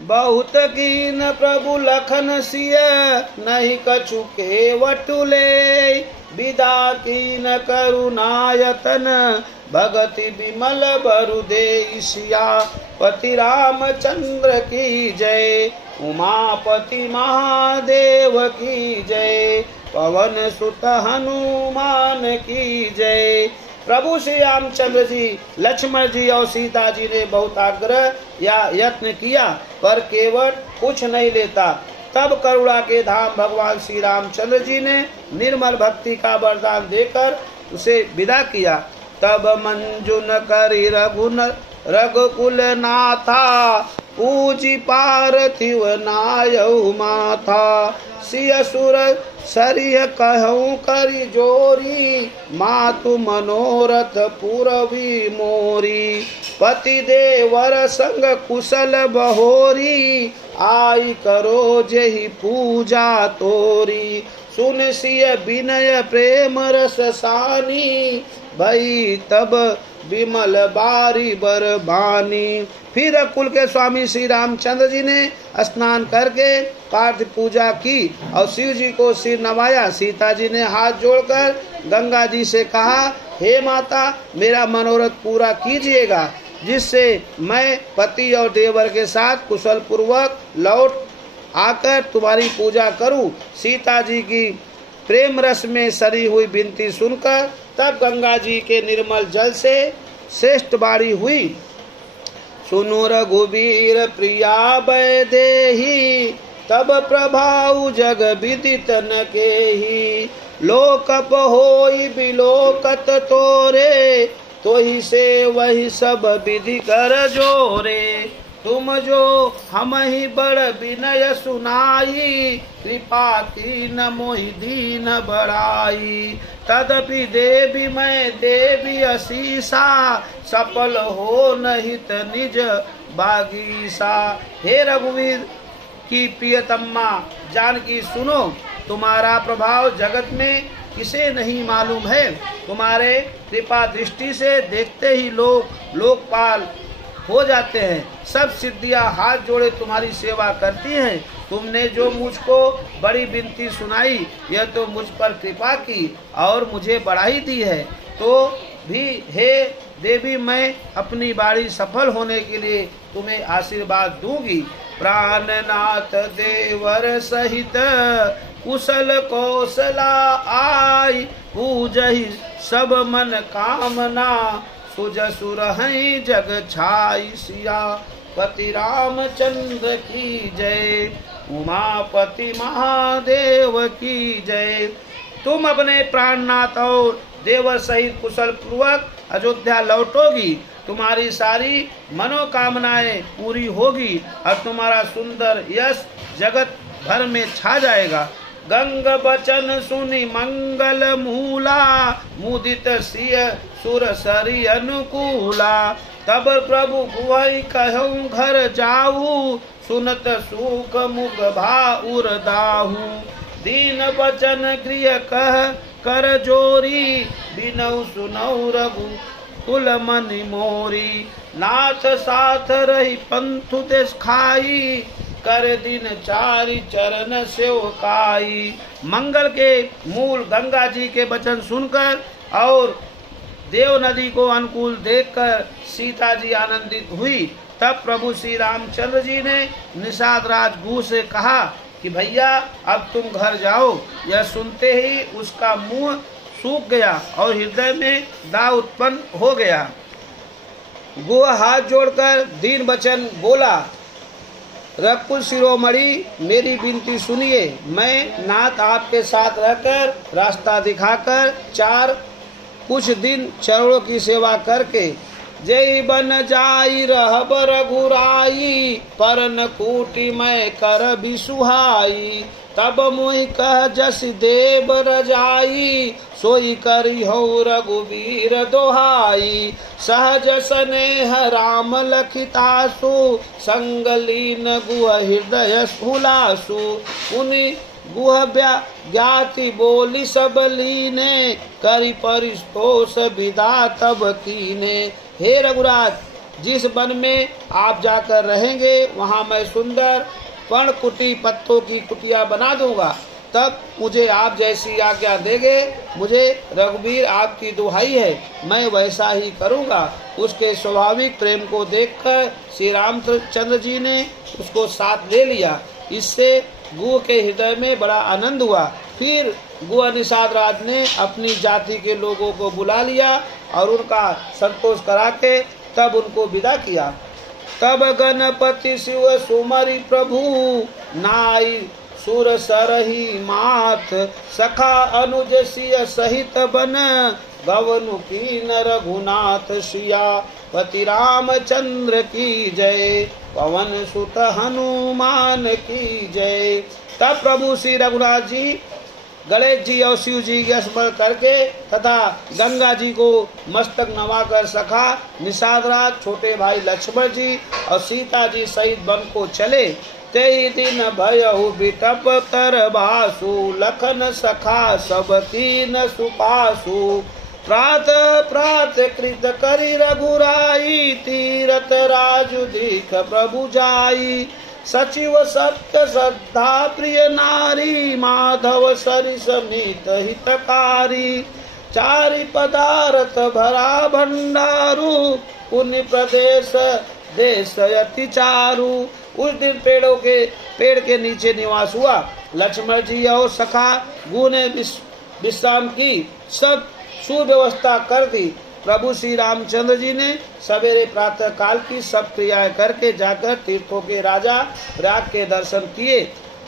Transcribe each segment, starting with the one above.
बहुत कीन प्रभु लखन सिय नहीं कछु के वटुले विदा कीन करुणायतन भगति विमल बरु दे सिया पति रामचंद्र की जय उमापति महादेव की जय पवन सुत हनुमान की जय। प्रभु श्री रामचंद्र जी, लक्ष्मण जी और सीता जी ने बहुत आग्रह या यत्न किया पर केवट कुछ नहीं लेता। तब करुणा के धाम भगवान श्री रामचंद्र जी ने निर्मल भक्ति का वरदान देकर उसे विदा किया। तब मंजुन करी रघुकुल नाथा पूजी पार्थिव नायऊ माथा सिय सुर सरिय कहूँ करी जोरी मातु मनोरथ पूरवी मोरी पति देवर संग कुशल बहोरी आई करो जही पूजा तोरी सुन सिय विनय प्रेम रस सानी भई तब विमल बारी बरबानी। फिर कुल के स्वामी श्री रामचंद्र जी ने स्नान करके पार्थिव पूजा की और शिव जी को सिर नवाया। सीता जी ने हाथ जोड़कर गंगा जी से कहा, हे माता मेरा मनोरथ पूरा कीजिएगा जिससे मैं पति और देवर के साथ कुशल पूर्वक लौट आकर तुम्हारी पूजा करूं। सीता जी की प्रेम रस में सरी हुई विनती सुनकर तब गंगा जी के निर्मल जल से श्रेष्ठ बाड़ी हुई। सुनो रघुवीर प्रिया वैदेही तब प्रभाव जग विदित न केही लोकप होई बिलोकत तोरे तोहि से वही सब विधि कर जोरे तुम जो हम ही बड़ विनय सुनाई कृपा की न मोहि दीन बड़ाई तदपि देवी मैं देवी असीसा सफल हो नहित निज बागीसा। हे रघुवीर की प्रियतम्मा जानकी सुनो, तुम्हारा प्रभाव जगत में किसे नहीं मालूम है। तुम्हारे कृपा दृष्टि से देखते ही लोग लोकपाल हो जाते हैं। सब सिद्धियां हाथ जोड़े तुम्हारी सेवा करती हैं। तुमने जो मुझको बड़ी विनती सुनाई यह तो मुझ पर कृपा की और मुझे बढ़ाई दी है। तो भी हे देवी मैं अपनी बाड़ी सफल होने के लिए तुम्हें आशीर्वाद दूंगी। प्राणनाथ देवर सहित कुशल कौशला आई पूजहि सब मन कामना सुज सुर हैं जग छाई सिया पति रामचंद्र की जय उमापति महादेव की जय। तुम अपने प्राणनाथ और देवर सहित कुशल पूर्वक अयोध्या लौटोगी। तुम्हारी सारी मनोकामनाएं पूरी होगी और तुम्हारा सुंदर यश जगत भर में छा जाएगा। गंग बचन सुनि मंगल मूला मुदित सिय सुर सरी अनुकूला तब प्रभु भुवई कहूँ घर जाऊ सुनत सुख मुख भाउर दाहू दीन बचन गृह कह कर जोरी बिनऊ सुनऊ रघु कुल मनि मोरी नाथ साथ रही पंथु देश खाई कर दिन चारि चरण सेवकाई। मंगल के मूल गंगा जी के वचन सुनकर और देव नदी को अनुकूल देखकर सीता जी आनंदित हुई। तब प्रभु श्री रामचंद्र जी ने निषाद राज गु से कहा कि भैया अब तुम घर जाओ। यह सुनते ही उसका मुंह सूख गया और हृदय में दाव उत्पन्न हो गया। गु हाथ जोड़कर दीन वचन बोला, रघुकुल शिरोमणि मेरी विनती सुनिए। मैं नाथ आपके साथ रहकर रास्ता दिखाकर कुछ दिन चरणों की सेवा करके जय बन जाई रहब रघुराई परन कूटी मैं कर भी सुहाई तब मुहि कह जस देव रजाई सोई करी हो रघुवीर दोहाई सहज स्नेह राम लखितासु संग लीन गुह हृदय हुलासु उनि गुह ज्ञाति बोली सब लीने करी परिस्तोष विदा तब कीने। हे रघुराज जिस वन में आप जाकर रहेंगे वहाँ मैं सुंदर पर्णकुटी पत्तों की कुटिया बना दूंगा। तब मुझे आप जैसी आज्ञा देंगे। मुझे रघुवीर आपकी दुहाई है, मैं वैसा ही करूंगा। उसके स्वाभाविक प्रेम को देखकर श्री रामचंद्र जी ने उसको साथ ले लिया। इससे गुह के हृदय में बड़ा आनंद हुआ। फिर गुह निषाद राज ने अपनी जाति के लोगों को बुला लिया और उनका संतोष करा के तब उनको विदा किया। तब गणपति शिव सुमरि प्रभु नाई सुर सरही माथ सखा अनुज सिय सहित बन गवनु की न रघुनाथ सिया पति रामचंद्र की जय पवन सुत हनुमान की जय। तब प्रभु श्री रघुनाथ जी गणेश जी और शिव जी के स्मरण करके तथा गंगा जी को मस्तक नवाकर सखा निषाद राज छोटे भाई लक्ष्मण जी और सीता जी सहित वन को चले। तेहि दिन भयहु बिटप कर बासु लखन सखा सब तीन सुपासु प्रात प्रात कृत करि रघुराई तीरथ राजु दीख प्रभु जाई सचिव सत्य श्रद्धा प्रिय नारी माधव सरिस मीत हितकारी चारि पदार्थ भरा भंडारू पुण्य प्रदेश देश अति चारु। उस दिन पेड़ के नीचे निवास हुआ। लक्ष्मण जी और सखा गुह ने विश्राम की सब सुव्यवस्था कर दी। प्रभु श्री रामचंद्र जी ने सवेरे प्रातः काल की सब क्रियाएं करके जाकर तीर्थों के राजा प्रयाग के दर्शन किए।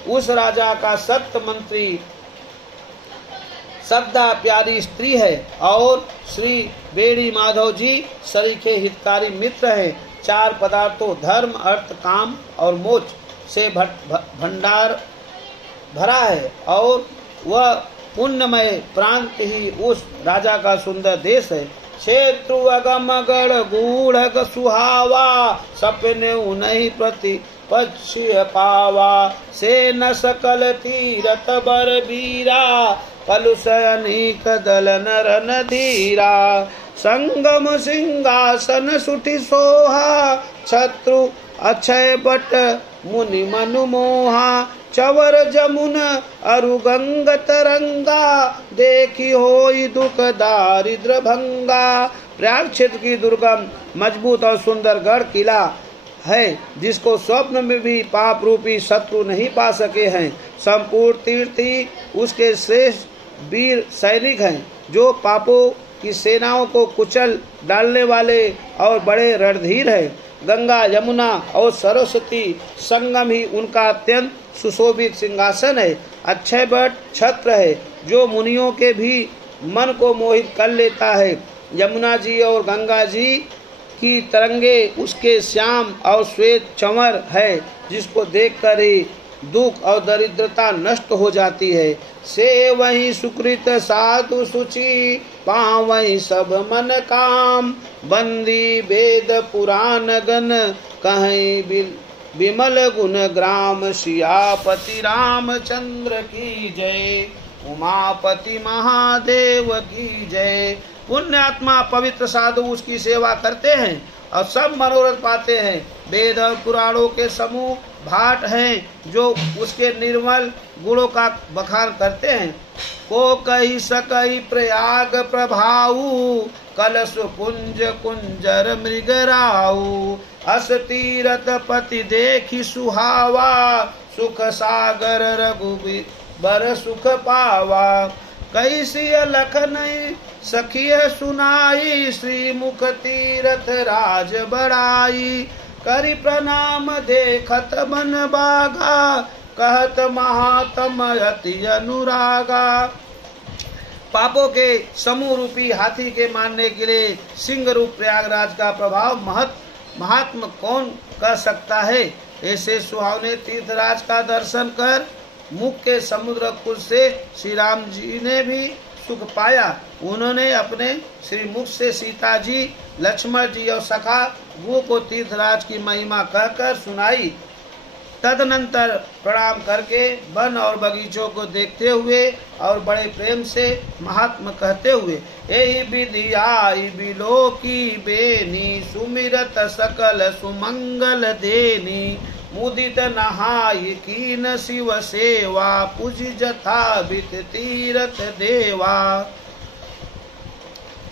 उस राजा का सत्य मंत्री श्रद्धा प्यारी स्त्री है और श्री बेड़ी माधव जी सरीखे हितकारी मित्र हैं। चार पदार्थों धर्म अर्थ काम और मोक्ष से भंडार भरा है और वह पुण्यमय प्रांत ही उस राजा का सुंदर देश है। क्षेत्रु अगम गढ़ गूढ़ सुहावा सपने नहीं प्रति पक्ष्य पावा से न सकल तीरथ बर बीरा कलुष अनेक दल नर नधीरा संगम सिंहासन सुठी सोहा छत्रु अक्षय बट मुनि मनु मोहा चवर जमुन अरु गंग तरंगा देखी होई दुख दारिद्र भंगा। प्रयाग क्षेत्र की दुर्गम मजबूत और सुंदर गढ़ किला है जिसको स्वप्न में भी पाप रूपी शत्रु नहीं पा सके हैं। संपूर्ण तीर्थी उसके श्रेष्ठ वीर सैनिक हैं जो पापों की सेनाओं को कुचल डालने वाले और बड़े रणधीर हैं। गंगा यमुना और सरस्वती संगम ही उनका अत्यंत सुशोभित सिंहासन है। अक्षय बट छत्र है जो मुनियों के भी मन को मोहित कर लेता है। यमुना जी और गंगा जी की तरंगे उसके श्याम और श्वेत चंवर है जिसको देखकर ही दुख और दरिद्रता नष्ट हो जाती है। से वही सुकृत साधु सुचि पावई सब मन काम बंदी वेद पुराण गण कहीं विमल गुण ग्राम सियापति रामचंद्र की जय उमापति महादेव की जय। पुण्य आत्मा पवित्र साधु उसकी सेवा करते हैं और सब मनोरथ पाते हैं। वेद और पुराणों के समूह भाट हैं जो उसके निर्मल गुणों का बखान करते हैं। को कही सकई प्रयाग प्रभाऊ कलश कुंज कुंजर मृगराऊ अस तीरथ पति देखी सुहावा सुख सागर रघुबर सुख पावा कैसी लखन सखिय सुनाई श्री मुख तीरथ राज बड़ाई करि प्रणाम देखत मन बागा कहत महात्म अति अनुरागा। पापों के समूह रूपी हाथी के मारने के लिए सिंह रूप प्रयागराज का प्रभाव महात्म कौन कर सकता है। ऐसे सुहावने तीर्थराज का दर्शन कर मुख के समुद्र कुल से श्री राम जी ने भी सुख पाया। उन्होंने अपने श्री मुख से सीता जी लक्ष्मण जी और सखा गुह को तीर्थराज की महिमा कहकर सुनाई। तदनंतर प्रणाम करके वन और बगीचों को देखते हुए और बड़े प्रेम से महात्मा कहते हुए, यही विधि आई बिलो की बेनी, सुमिरत सकल सुमंगल देनी, मुदित नहाय कीन शिव सेवा, पूज जथा बित तीरथ देवा।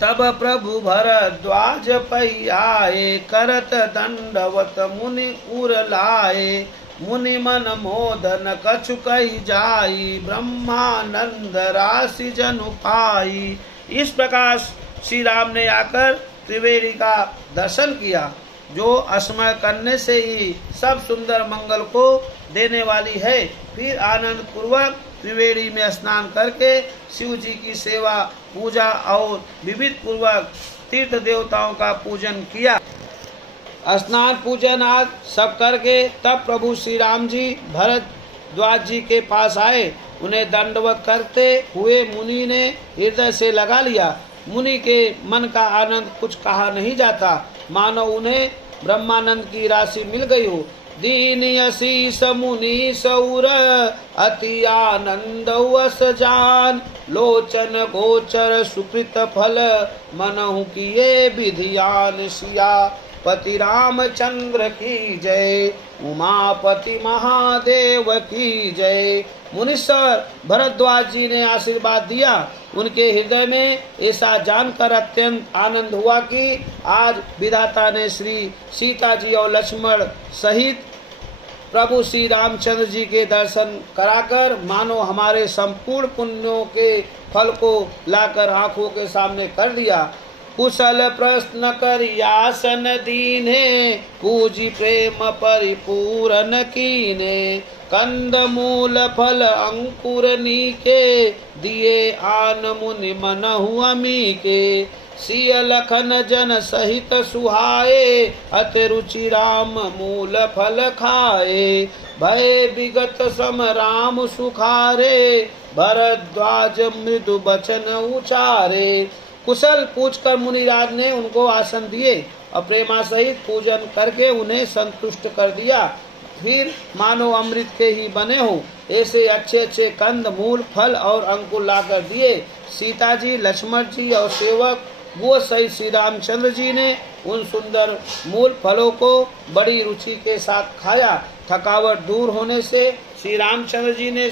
तब प्रभु भरद्वाज पै आए, करत दंडवत मुनि उर लाए, मुनि मन मोदन कछु कही जाई, ब्रह्मानंद राशि जनु पाई। इस प्रकार श्री राम ने आकर त्रिवेणी का दर्शन किया, जो असमय करने से ही सब सुंदर मंगल को देने वाली है। फिर आनंद पूर्वक त्रिवेणी में स्नान करके शिव जी की सेवा पूजा और विविध पूर्वक तीर्थ देवताओं का पूजन किया। स्नान पूजन आदि सब करके तब प्रभु श्री राम जी भरद्वाज जी के पास आए। उन्हें दंडवत करते हुए मुनि ने हृदय से लगा लिया। मुनि के मन का आनंद कुछ कहा नहीं जाता, मानो उन्हें ब्रह्मानंद की राशि मिल गई हो। दीन यशीष मुनि सौर अति आनंद वस जान, लोचन गोचर सुकृत फल, मनहु किए विधियान सिया। पति रामचंद्र की जय, उमापति महादेव की जय। मुनीश्वर भरद्वाज जी ने आशीर्वाद दिया। उनके हृदय में ऐसा जानकर अत्यंत आनंद हुआ कि आज विधाता ने श्री सीता जी और लक्ष्मण सहित प्रभु श्री रामचंद्र जी के दर्शन कराकर मानो हमारे संपूर्ण पुण्यों के फल को लाकर आंखों के सामने कर दिया। कुशल प्रश्न करियासन दीने, पूजी प्रेम परिपूरन कीने, कंद मूल फल अंकुर नीके, दिए आन मुनि मनहु अमी के। सिय लखन जन सहित सुहाए, अति रुचि राम मूल फल खाए। भय विगत सम राम सुखारे, भरद्वाज मृदु बचन उचारे। कुशल पूछकर मुनिराज ने उनको आसन दिए और प्रेमा सहित पूजन करके उन्हें संतुष्ट कर दिया। फिर मानो अमृत के ही बने हो ऐसे अच्छे अच्छे कंद मूल फल और अंकुर लाकर दिए। सीता जी, लक्ष्मण जी और सेवक वो सहित श्री रामचंद्र जी ने उन सुंदर मूल फलों को बड़ी रुचि के साथ खाया। थकावट दूर होने से श्री रामचंद्र जी ने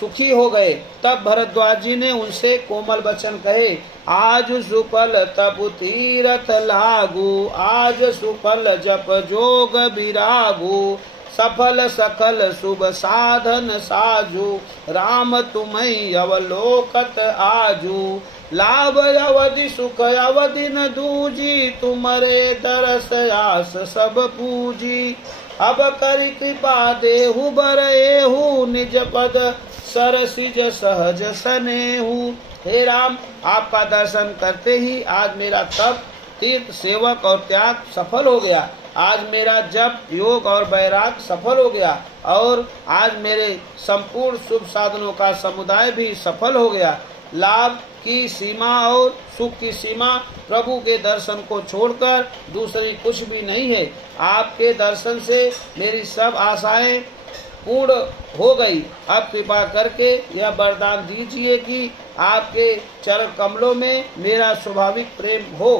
सुखी हो गए। तब भरद्वाज जी ने उनसे कोमल वचन कहे, आज सुफल तप तीरथ लागू, आज सुफल जप जोग विरागू, सफल सकल शुभ साधन साजू, राम तुम्हें अवलोकत आजू। लाभ अवधि सुख अवधि न दूजी, तुम्हारे दरस आस सब पूजी। अब करि कृपा देहु बरेहु, निज पद सरसिज सहज सनेहु। हे राम, आपका दर्शन करते ही आज मेरा तप, तीर्थ, सेवक और त्याग सफल हो गया। आज मेरा जप, योग और वैराग सफल हो गया और आज मेरे संपूर्ण शुभ साधनों का समुदाय भी सफल हो गया। लाभ की सीमा और सुख की सीमा प्रभु के दर्शन को छोड़कर दूसरी कुछ भी नहीं है। आपके दर्शन से मेरी सब आशाएं पूर्ण हो गई। अब कृपा करके यह वरदान दीजिए कि आपके चरण कमलों में मेरा स्वाभाविक प्रेम हो।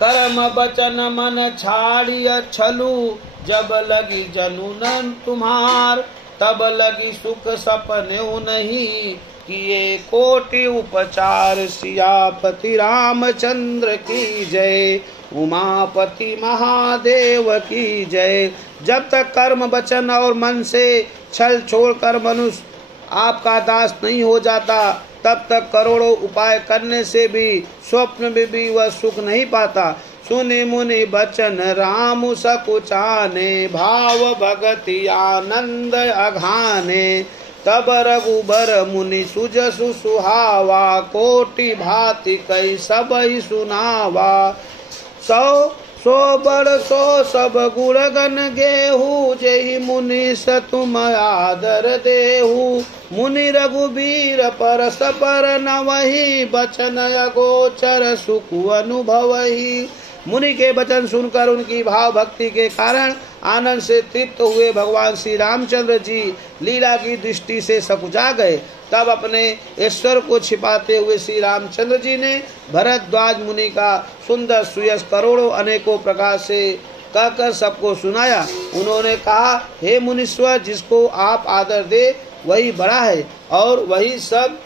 कर्म वचन मन छाड़िय छलू, जब लगी जनून तुम्हार, तब लगी सुख सपने नहीं, किए कोटि उपचार। सियापति रामचंद्र की जय, उमापति महादेव की जय। जब तक कर्म वचन और मन से छल छोड़कर मनुष्य आपका दास नहीं हो जाता, तब तक करोड़ों उपाय करने से भी स्वप्न में भी वह सुख नहीं पाता। सुनि मुनि बचन राम सकुचाने, भाव भगति आनंद अघाने, तब रघुबर मुनि सुजसु सुहावा, कोटि भांति कई सबई सुनावा। सो बड़ सो सब गुणगन गेहू, जहि मुनि तुम आदर देहू। मुनि रघुबीर परस पर नवहि, बचन अगोचर सुख अनुभवहि। मुनि के वचन सुनकर उनकी भाव भक्ति के कारण आनंद से तृप्त हुए भगवान श्री रामचंद्र जी लीला की दृष्टि से सकुचा गए। तब अपने ईश्वर को छिपाते हुए श्री रामचंद्र जी ने भरद्वाज मुनि का सुंदर सुयश करोड़ों अनेकों प्रकार से कहकर सबको सुनाया। उन्होंने कहा, हे मुनीश्वर, जिसको आप आदर दे वही बड़ा है और वही सब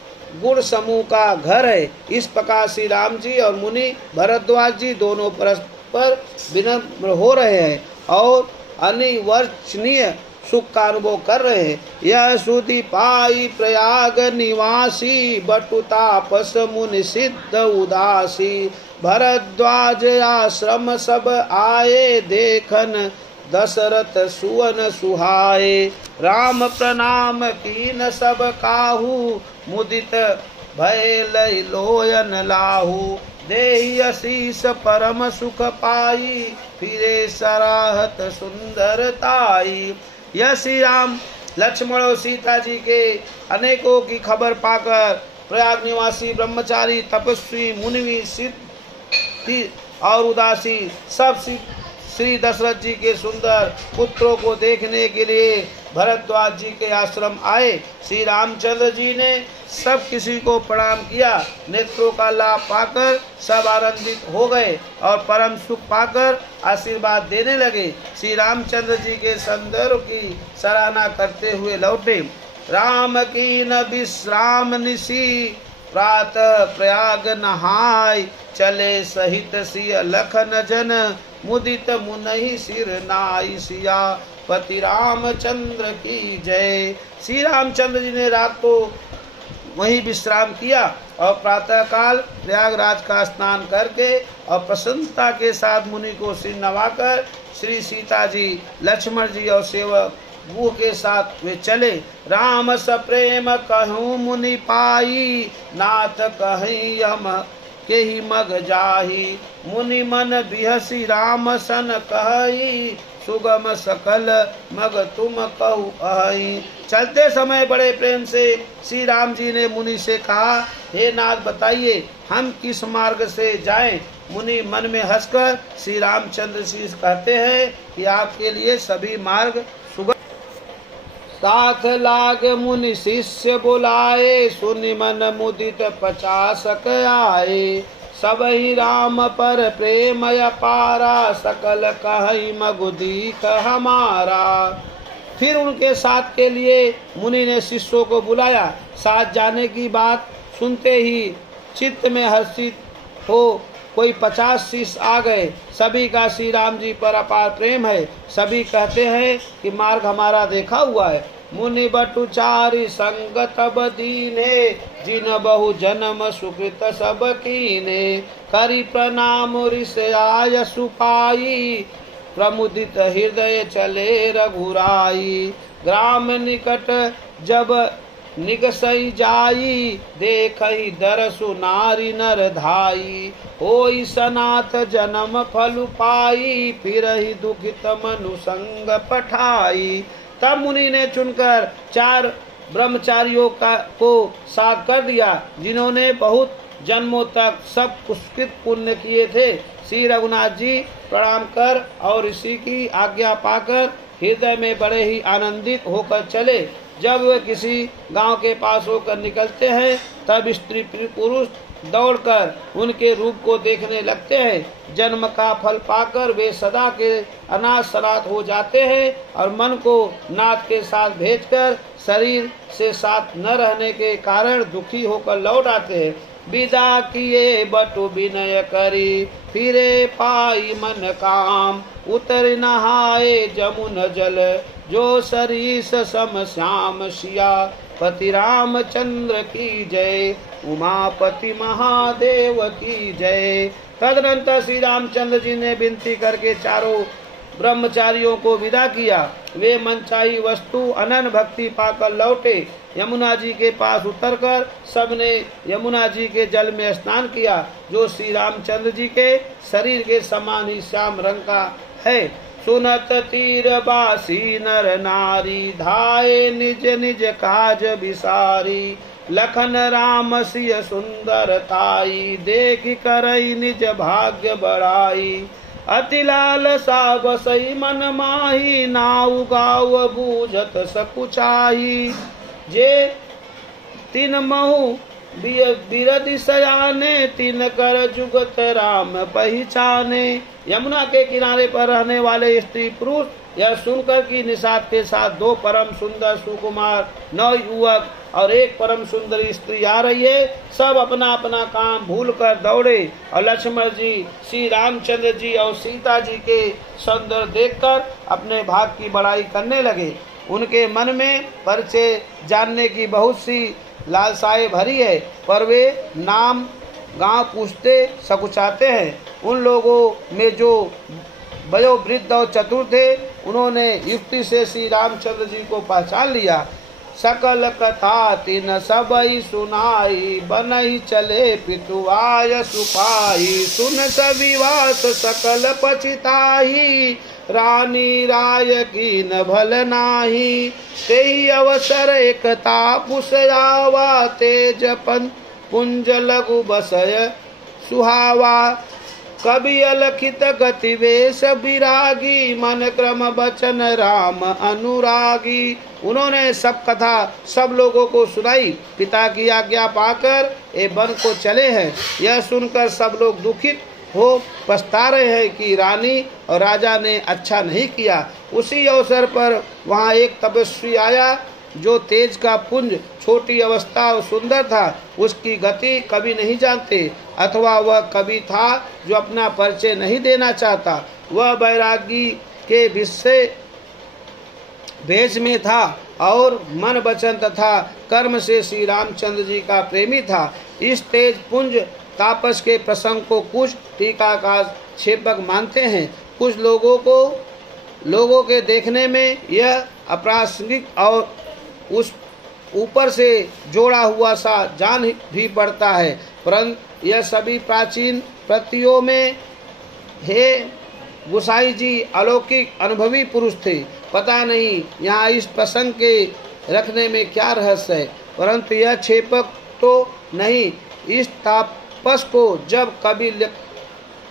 गुण समूह का घर है। इस प्रकार श्री राम जी और मुनि भरद्वाज जी दोनों परस्पर विनम्र हो रहे हैं और अनिवर्चनीय सुख का अनुभव कर रहे हैं। यह श्रुति पाई प्रयाग निवासी बटु तापस मुनि सिद्ध उदासी। भरद्वाज आश्रम सब आए देखन दशरथ सुवन सुहाए। राम प्रणाम कीन सब काहू मुदित भय लय लोयन लाहू। देहि आशीष परम सुख पाई फिरे सराहत सुंदरताई। यह श्री राम लक्ष्मण और सीता जी के अनेकों की खबर पाकर प्रयाग निवासी ब्रह्मचारी तपस्वी मुनि सिद्ध और उदासी सब श्री दशरथ जी के सुंदर पुत्रों को देखने के लिए भरद्वाज जी के आश्रम आए। श्री रामचंद्र जी ने सब किसी को प्रणाम किया। नेत्रों का लाभ पाकर सब आनंदित हो गए और परम सुख पाकर आशीर्वाद देने लगे। श्री रामचंद्र जी के सौंदर्य की सराहना करते हुए लौटे। राम की न विश्राम निशी प्रातः प्रयाग नहाय। चले सहित सिय लखन जन मुदित मुनहि सिर नाई। सिया पति रामचंद्र की जय। श्री रामचंद्र जी ने रात को वहीं विश्राम किया और प्रातः काल प्रयागराज का स्नान करके और प्रसन्नता के साथ मुनि को सिर नवाकर श्री सीता जी, लक्ष्मण जी और सेवक गुह के साथ वे चले। राम सप्रेम कहूँ मुनि पाई नाथ कहीं यम के ही मग जाही। मुनि मन बिहसी राम सन कही सुगम सकल मग तुम कहु अहि। चलते समय बड़े प्रेम से श्री राम जी ने मुनि से कहा, हे नाथ बताइए हम किस मार्ग से जाएं। मुनि मन में हंसकर श्री रामचंद्र जी कहते हैं कि आपके लिए सभी मार्ग सुगम। साथ लाग मुनि शिष्य बुलाए सुनि मन मुदित 50 आए। सब ही राम पर प्रेम अपारा सकल कहि मगु दीख हमारा। फिर उनके साथ के लिए मुनि ने शिष्यों को बुलाया। साथ जाने की बात सुनते ही चित्त में हर्षित हो कोई 50 शिष्य आ गए। सभी का श्री राम जी पर अपार प्रेम है। सभी कहते हैं कि मार्ग हमारा देखा हुआ है। मुनि बटुचारी संग तब दीने जिन बहु जन्म सुकृत सब कीने। करी प्रणाम ऋष आय सुपाई प्रमुदित हृदय चले रघुराई। ग्राम निकट जब निगसई जाई देखई दरसु नारी नर धाई। होई सनाथ जन्म फल पाई फिरहि दुखित मनु संग पठाई। तब मुनि ने चुनकर 4 ब्रह्मचारियों को साथ कर दिया जिन्होंने बहुत जन्मों तक सब पुष्कृत पुण्य किए थे। श्री रघुनाथ जी प्रणाम कर और ऋषि की आज्ञा पाकर हृदय में बड़े ही आनंदित होकर चले। जब वे किसी गांव के पास होकर निकलते हैं तब स्त्री पुरुष दौड़कर उनके रूप को देखने लगते हैं। जन्म का फल पाकर वे सदा के अनाथ सनाथ हो जाते हैं और मन को नाथ के साथ भेजकर शरीर से साथ न रहने के कारण दुखी होकर लौट आते हैं। विदा किए बटु विनय करी फिरे पाई मन काम। उतर नहाए जमुन जल जो सरीस सम श्याम सिया। पति रामचंद्र की जय उमापति महादेव की जय। तदनंतर श्री रामचंद्र जी ने विनती करके 4 ब्रह्मचारियों को विदा किया। वे मनचाही वस्तु अनन्य भक्ति पाकर लौटे। यमुना जी के पास उतरकर सबने यमुना जी के जल में स्नान किया जो श्री रामचंद्र जी के शरीर के समान ही श्याम रंग का है। सुनत तीर बासी नर नारी धाये निज निज काज बिसारी। लखन राम सिय सुंदरताई, देख करई निज भाग्य बढ़ाई। अति लालसा बसई मन माही, नाउ गाव बूझत सकुचाई। जे तिन महु बिरधि सयाने, तिन कर जुगत राम पहचाने। यमुना के किनारे पर रहने वाले स्त्री पुरुष यह सुनकर कि निषाद के साथ 2 परम सुंदर सुकुमार 9 युवक और 1 परम सुंदरी स्त्री आ रही है, सब अपना अपना काम भूलकर दौड़े और लक्ष्मण जी, श्री रामचंद्र जी और सीता जी के सौंदर्य देखकर अपने भाग की बड़ाई करने लगे। उनके मन में परिचय जानने की बहुत सी लालसाएं भरी है, पर वे नाम गांव पूछते सकुचाते हैं। उन लोगों में जो वयोवृद्ध और चतुर थे, उन्होंने युक्ति से श्री रामचंद्र जी को पहचान लिया। सकल कथा तिन सबई सुनाई, बनई चले पितुआय सुपाई। सुन सविवास सकल पछिताही, रानी राय की न भल नाही। तेहि अवसर एक तापुस आवा, तेज पुंज लघु बसय सुहावा। कवि अलखित गति वेश विरागी, मन क्रम बचन राम अनुरागी। उन्होंने सब कथा सब लोगों को सुनाई। पिता की आज्ञा पाकर ये वन को चले हैं। यह सुनकर सब लोग दुखित हो पछता रहे हैं कि रानी और राजा ने अच्छा नहीं किया। उसी अवसर पर वहाँ एक तपस्वी आया, जो तेज का पुंज, छोटी अवस्था और सुंदर था। उसकी गति कभी नहीं जानते, अथवा वह कभी था जो अपना परिचय नहीं देना चाहता। वह बैरागी के विषय भेष में था और मन वचन तथा कर्म से श्री रामचंद्र जी का प्रेमी था। इस तेज पुंज तापस के प्रसंग को कुछ टीकाकार क्षेपक मानते हैं। कुछ लोगों के देखने में यह अप्रासंगिक और उस ऊपर से जोड़ा हुआ सा जान भी पड़ता है, परंतु यह सभी प्राचीन प्रतियों में हे गुसाई जी अलौकिक अनुभवी पुरुष थे। पता नहीं यहाँ इस प्रसंग के रखने में क्या रहस्य है, परंतु यह क्षेपक तो नहीं। इस तापस को जब कभी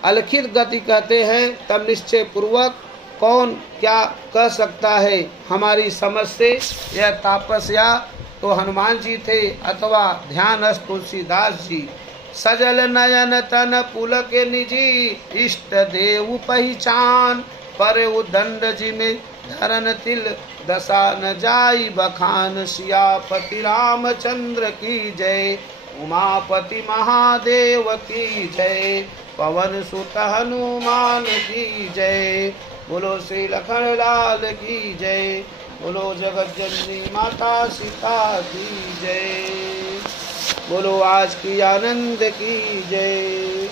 अलखित गति कहते हैं, तब निश्चय पूर्वक कौन क्या कह सकता है। हमारी समझ से यह तापस्या तो हनुमान जी थे, अथवा ध्यानस्थ तुलसीदास जी। सजल नयन तन पुलक निजी, इष्ट देव पहचान। पर उदंड जी में धरन तिल, दशा न जाई बखान। सियापति रामचंद्र की जय, उमापति महादेव की जय। पवन सुत हनुमान की जय। बोलो श्री लखन लाल की जय। बोलो जगत जननी माता सीता की जय। बोलो आज की आनंद की जय।